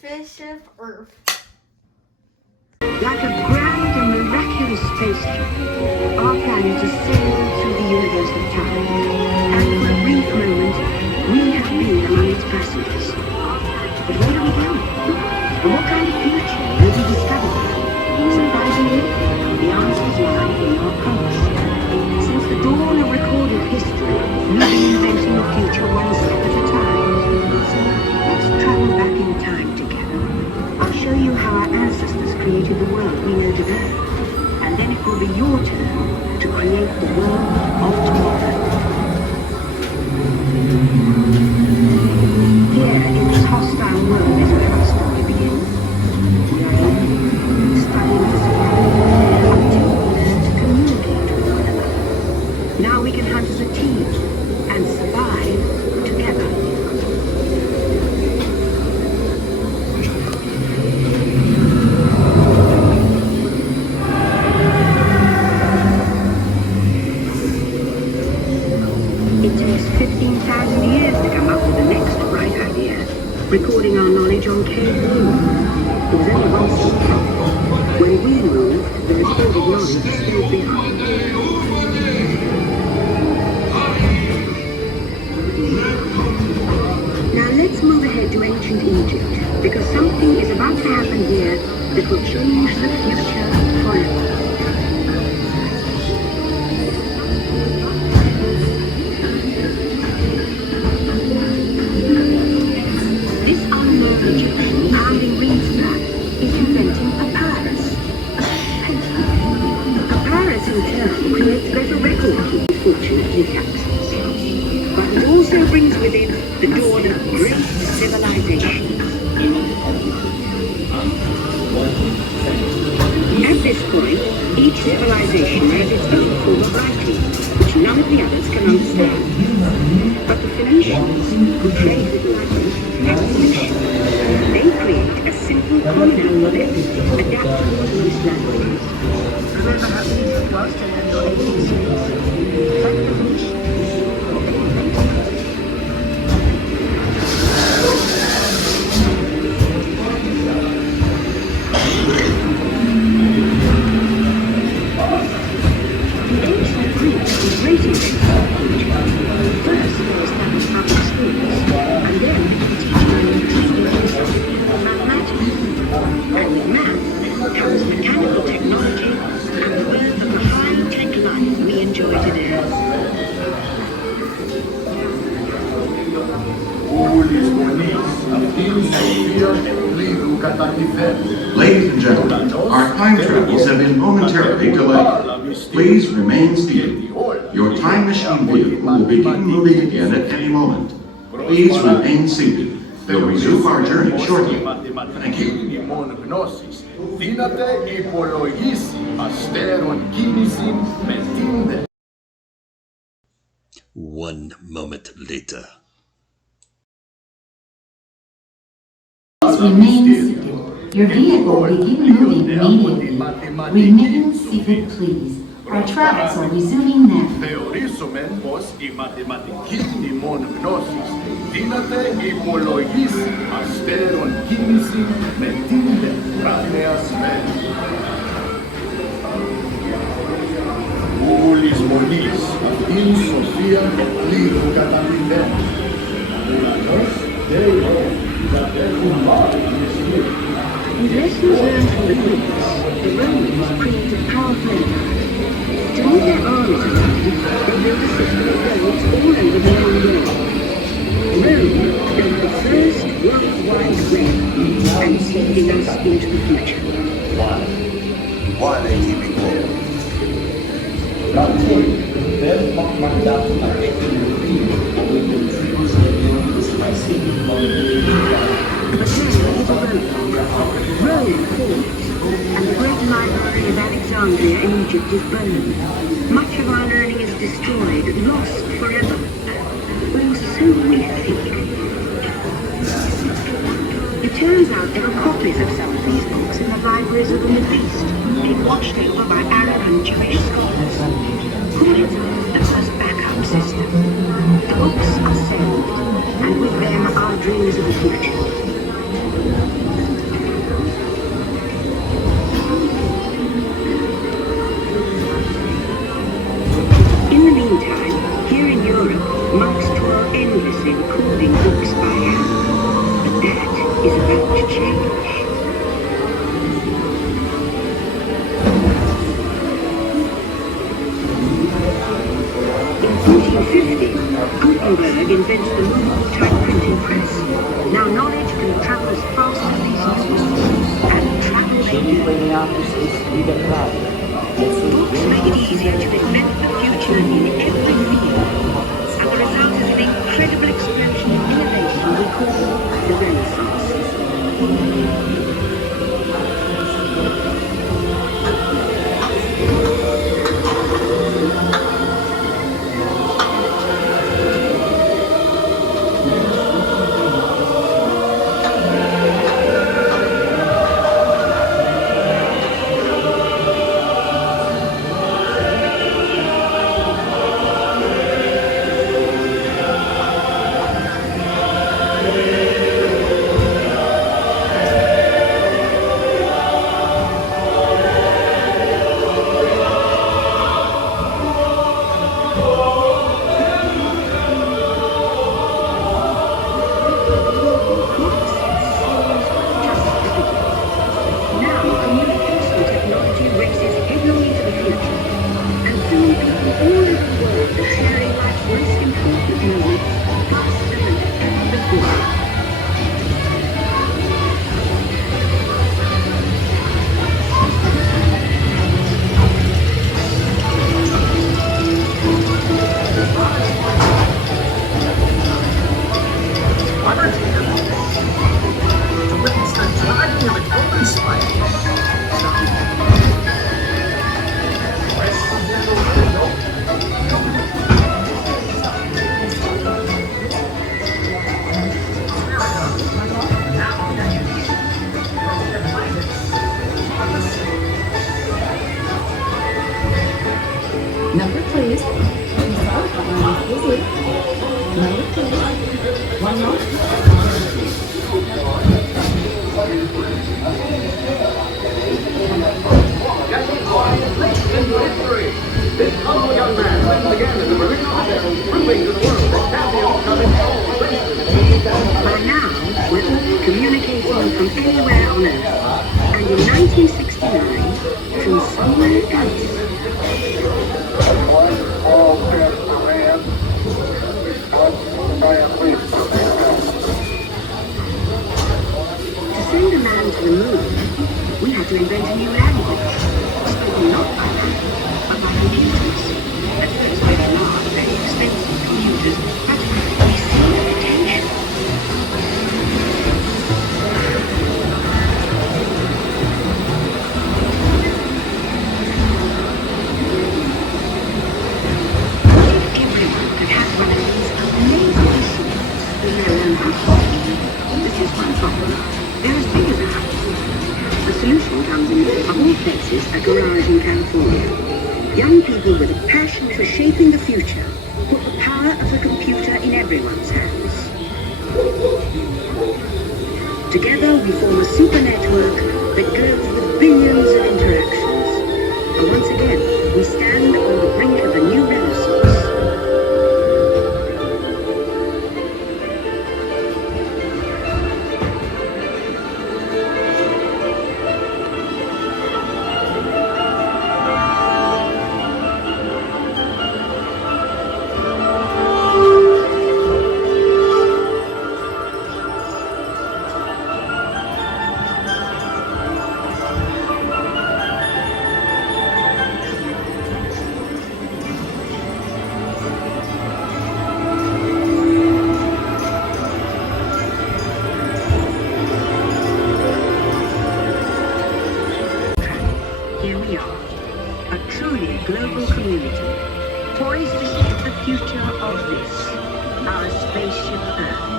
Spaceship Earth. Like a grand and miraculous spaceship, our planet has sailed through the universe of time, and for a brief moment, we have been among its passengers. But where are we going? And what kind of future will we discover? Surprisingly, the answers lie in our past. Since the dawn of recorded history, we've been inventing the future one step at a time. So let's travel back in time together. I'll show you how our ancestors created the world we know today. And then it will be your turn to create the world of tomorrow. Here, in this hostile world, is where our story begins. We are here, studying to survive, until we learn to communicate with one another. Now we can hunt as a team, and survive together. It takes 15,000 years to come up with the next right idea, recording our knowledge on cave moon. It was only one step. When we move, the recorded knowledge stays behind. Now let's move ahead to ancient Egypt, because something is about to happen here that will change the future forever. This unknown Egyptian, pounding reeds back, is inventing papyrus. Papyrus in turn creates better record-keeping, fortunately, taxes. But it also brings with it the dawn of great civilizations. At this point, each civilization has its own form of writing, which none of the others can understand. But the Phoenicians, who trade with Latin, have a solution. They create a simple common alphabet adaptable to this language. Remember how easy it was to learn your ABCs? Like the Phoenicians. Ladies and gentlemen, our time travels have been momentarily delayed. Please remain seated. Your time machine vehicle will begin moving again at any moment. Please remain seated. They'll resume our journey shortly. Thank you. 1 moment later. Remain seated. Your vehicle will begin moving immediately. Remain seated, please. Our travels are resuming now. Θεωρήσομεν πως η μαθηματική ημών γνώσης δύναται υπολογίσει αστέρων κίνηση με την τετράνεα σφαίρα. Ούλης μονής αυτήν σοφία και πλήρου καταπληκτέν. Ουρανός Θεό, κατέχουν μάλλον ισχύ. With lessons learned from the Greeks, the Romans created powerful empires. To move their armies around, they built a system of roads all over the known world. Rome built the first worldwide web and is leading us into the future. Why are they keeping war? But then it was over. Rome falls, and the great library of Alexandria in Egypt is burned. Much of our learning is destroyed, lost forever. Oh, so we think. It turns out there are copies of some of these books in the libraries of the Middle East, being watched over by Arab and Jewish scholars. Call it the first backup system. The books are saved, and with them our dreams of the future. holding books by hand. But that is about to change. In 1450, Gutenberg invents the movable type printing press. Now knowledge can travel as fast as these news, and travel they do. Books make it easier to invent the future in every field, and the result is an incredible explosion of innovation we call the Renaissance. Number, please. Number, please. One more. This humble young man began as a marine officer, proving to the world that Cameo could control space. By now, we're all communicating from anywhere on Earth, and in 1969, from somewhere else. All step for man. To send a man to the moon, we had to invent a new language, spoken not by man, but by computers. At first, very large, very expensive computers, but we see the potential. Everyone could have one of these amazing machines in their own house. This is one problem. They're as big as a house. The solution comes in, of all places, a garage in California. Young people with a passion for shaping the future put the power of the computer in everyone's hands. Together we form a super network that glows with billions of interactions. And once again, we stand on the brink of a new renaissance. Here we are, a truly global community, poised to shape the future of this, our spaceship Earth.